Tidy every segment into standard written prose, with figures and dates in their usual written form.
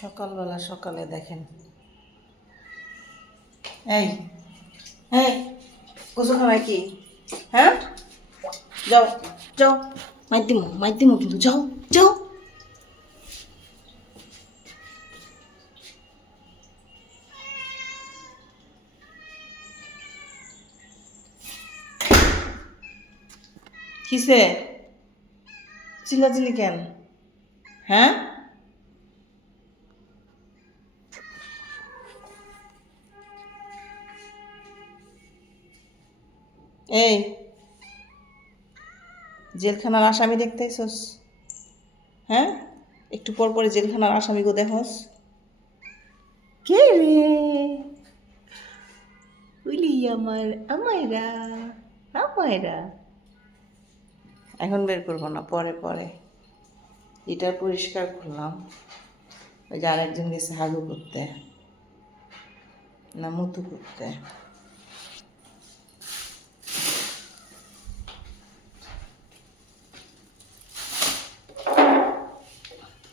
সকালবেলা সকালে দেখেন, এই এই গোসল খাওয়ায় কি? হ্যাঁ, যাও যাও, মাইর দিমু কিন্তু, যাও যাও। কিসে চিল্লাচিল্লি কেন? হ্যাঁ, এই জেলখানার আসামি দেখতে আইসস? হ্যাঁ, একটু পর পরে জেলখানার আসামিকে দেখস। কে রে? উলি আমার আমায়রা আমায়রা। এখন বের করবো না, পরে পরে। এটা পরিষ্কার করলাম, ওই যে আরেকজন গেছে হাগু করতে না মুতু করতে।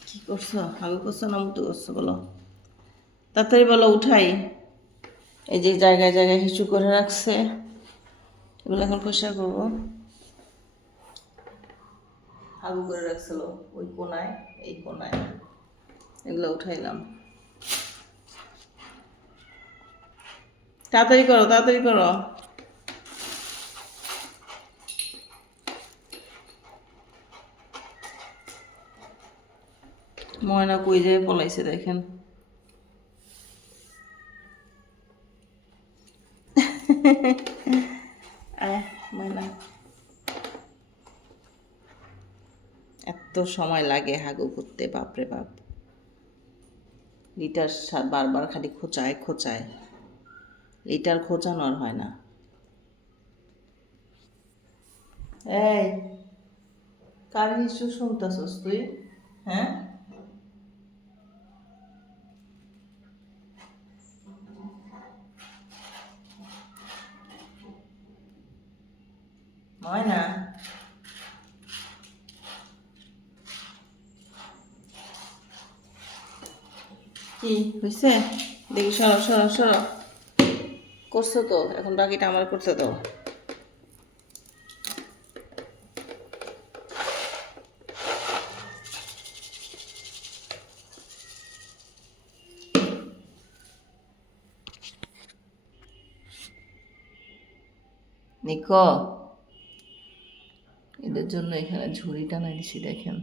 কি করছো? হাগু করছো না মুতু করছো বলো, তাড়াতাড়ি বলো, উঠাই। এই যে জায়গায় জায়গায় হিচু করে রাখছে, এগুলো এখন পরিষ্কার করবো। হাগু করে রাখছিল ওই কোনায়, এই কোনায়, এগুলো উঠাইলাম। তাড়াতাড়ি করো, তাড়াতাড়ি করো। ময়না কই যায় পলাইছে দেখেন। ময়না, এত সময় লাগে হাগু করতে, বাপরে বাপ। লিটার বারবার খালি খোঁচায় খোঁচায়, লিটার খোঁচানোর হয় না। এই কার কিছু শুনতেছস তুই? হ্যাঁ, ময়না, কি হয়েছে? দেখি, সরো সরো সরো। করছো তো, এখন বাকিটা আমার করতে দাও। নিকো, এদের জন্য এখানে ঝুড়ি টানা দিছি দেখেন,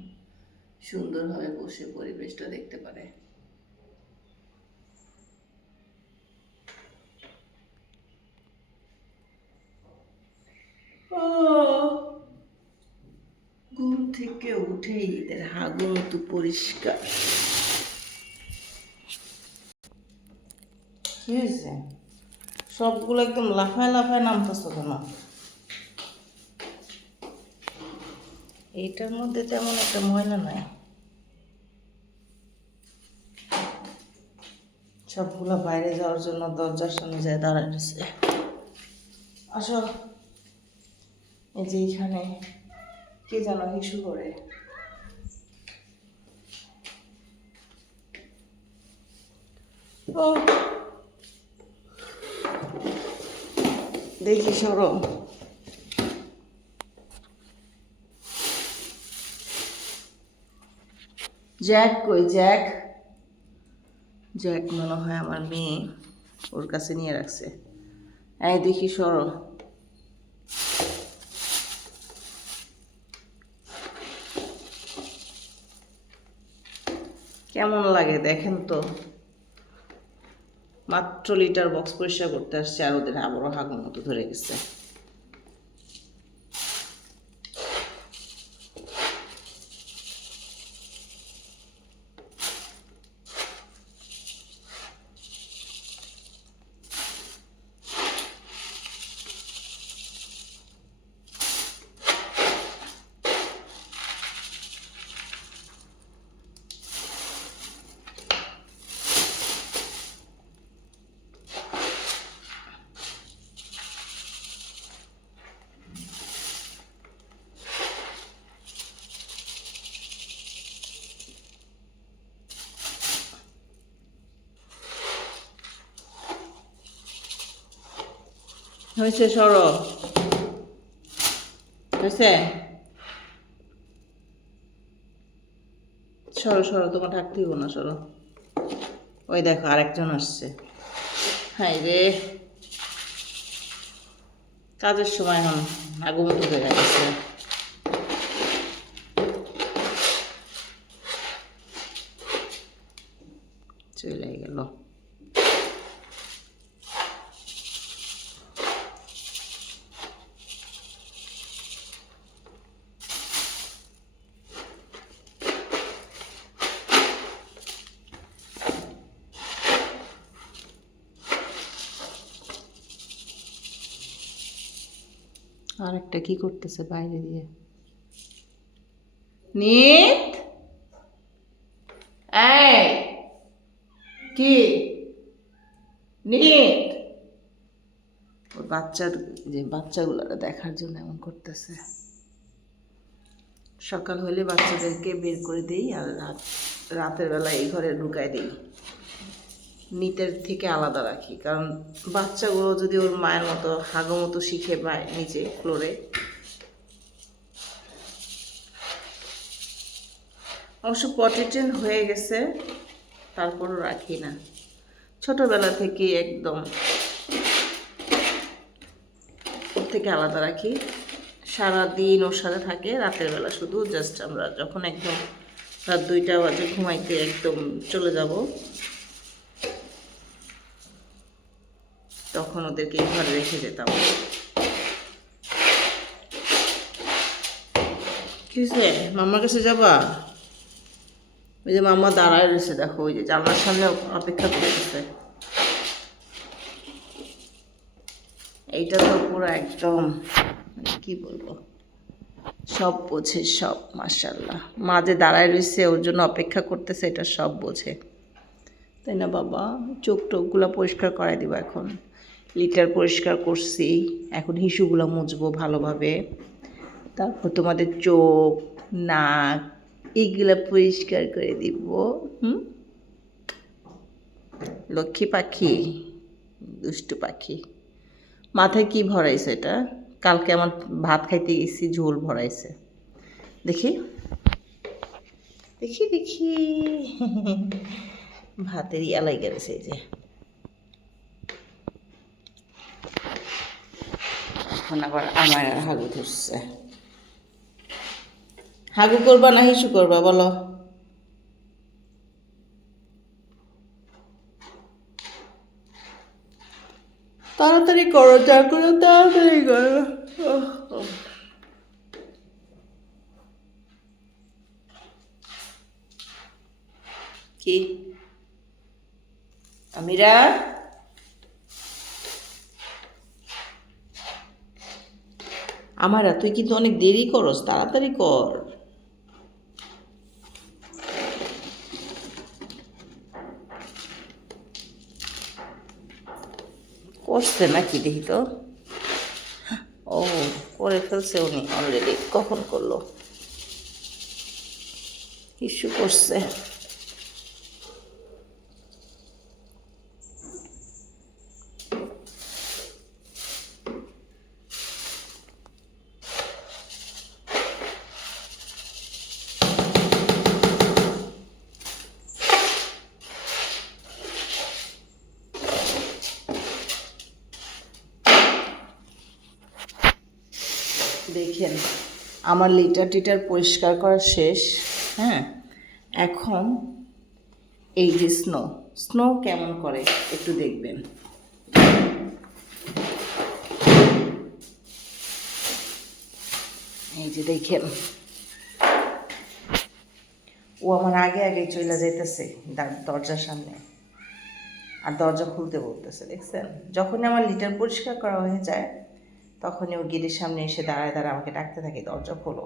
সুন্দরভাবে বসে পরিবেশটা দেখতে পারে। ঘুম থেকে উঠেই এদের হাগু মতো পরিষ্কার। কি হয়েছে? সবগুলো একদম লাফায় লাফায় নামতেছ কেন? এইটার মধ্যে তেমন একটা ময়লা নাই, সবগুলো বাইরে যাওয়ার জন্য দরজার সামনে যায় দাঁড়ায় রয়েছে। আসো, এই যে এইখানে কে যেন হিসু করে। ও দেখি, সরো। জ্যাক কই? জ্যাক, জ্যাক মনে হয় আমার মেয়ে ওর কাছে নিয়ে রাখছে। এই দেখি, সরো। কেমন লাগে দেখেন তো, মাত্র লিটার বক্স পরিষ্কার করতে আসছে আর ওদের আবারও হাগুর মতো ধরে গেছে। হয়েছে সরো, হয়েছে, সরো সরো, তোমার থাকতে হইব না, সরো। ওই দেখো আরেকজন আসছে। হাই রে, কাজের সময় এখন আগমতো হয়ে গেছে। চলে গেল। আর একটা কি করতেছে বাইরে দিয়ে? নিত, এই কি নিত, ওর বাচ্চার যে বাচ্চাগুলোরা দেখার জন্য এমন করতেছে। সকাল হলে বাচ্চাদেরকে বের করে দিই, আর রাতের বেলা এই ঘরে ঢুকাই দিই, নিতের থেকে আলাদা রাখি। কারণ বাচ্চাগুলো যদি ওর মায়ের মতো হাগো মতো শিখে পায় নিচে ফ্লোরে, অবশ্য পটি ট্রেন হয়ে গেছে, তারপরও রাখি না। ছোটবেলা থেকে একদম ওর থেকে আলাদা রাখি। সারাদিন ওর সাথে থাকে, রাতের বেলা শুধু জাস্ট আমরা যখন একদম রাত 2টা বাজে ঘুমাইতে একদম চলে যাব, তখন ওদেরকে এই ঘরে রেখে যেতাম। কি হয়েছে, মামার কাছে যাবা? ওই যে মামা দাঁড়ায় রয়েছে, দেখো ওই যে জানলার সামনে অপেক্ষা করতেছে। এইটা তো পুরো একদম কি বলবো, সব বোঝে, সব মাশাআল্লাহ। মা যে দাঁড়ায় রয়েছে ওর জন্য অপেক্ষা করতেছে, এটা সব বোঝে, তাই না বাবা? চোখ টোকগুলো পরিষ্কার করাই দিব এখন। লিটার পরিষ্কার করছি, এখন হিসুগুলো মুছবো ভালোভাবে। তারপর তোমাদের চোখ, নাক এইগুলা পরিষ্কার করে দিব। লক্ষ্মী পাখি, দুষ্টু পাখি। মাথায় কি ভরাইছে এটা? কালকে আমার ভাত খাইতে গেছি, ঝোল ভরাইছে। দেখি দেখি দেখি, ভাতের ইয়ালাই গেছে। এই যে এখন আবার আমার আর হাগু ধরছে। হাগু করবা না হিসু করবা বলো? তাড়াতাড়ি করো, যা করো তাড়াতাড়ি করো। কি আমিরা, আমারা তুই কিন্তু অনেক দেরি করস, তাড়াতাড়ি কর। করছে নাকি দেখি তো। ও, করে ফেলছে উনি অলরেডি। কখন করলো? ইস্যু করছে। দেখেন আমার লিটার টিটার পরিষ্কার করা শেষ। হ্যাঁ, এখন এই যে স্নো, স্নো কেমন করে একটু দেখবেন। এই যে দেখেন, ও আমার আগে আগে চলে যাইতেছে দরজার সামনে, আর দরজা খুলতে বলতেছে। দেখছেন, যখনই আমার লিটার পরিষ্কার করা হয়ে যায় তখনই ও গেটের সামনে এসে দাঁড়ায় দাঁড়ায় আমাকে ডাকতে থাকে, দরজা খোলো।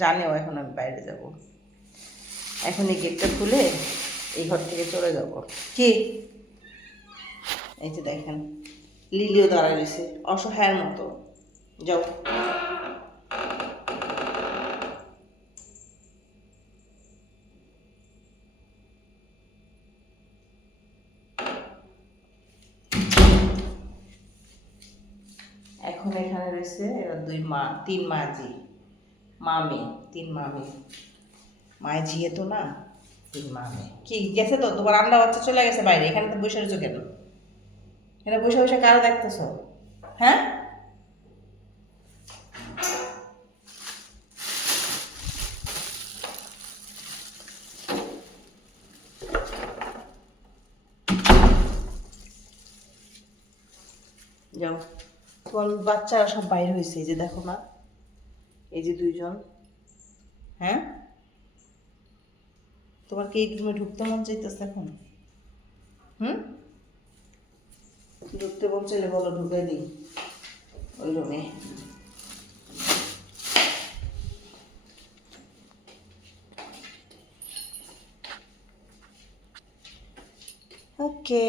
জানেও এখন আমি বাইরে যাব। এখন এই গেটটা খুলে এই ঘর থেকে চলে যাব। কি, এই যে দেখেন লিলিও দাঁড়ায় রয়েছে অসহায়ের মতো। যাও। এখন এখানে রয়েছে এরা তিন মাঝি মামে, তিন মামে, মায় ঝিয়ে তো না, তিন মামে। কি গেছে তো তোমার আন্ডা বাচ্চা চলে গেছে বাইরে, এখানে তো বসে রয়েছো কেন? এটা বসে বসে কারো দেখতেছ? হ্যাঁ, যাও, তোমার বাচ্চারা সব বাইরে হয়েছে, এই যে দেখো না, এই যে দুইজন। হ্যাঁ, তোমার কি এই রুমে ঢুকতে মন চাইতেছে এখন? হুম, ঢুকতে মন চাইলে বলো, ঢুকে দিই ওই রুমে। ওকে।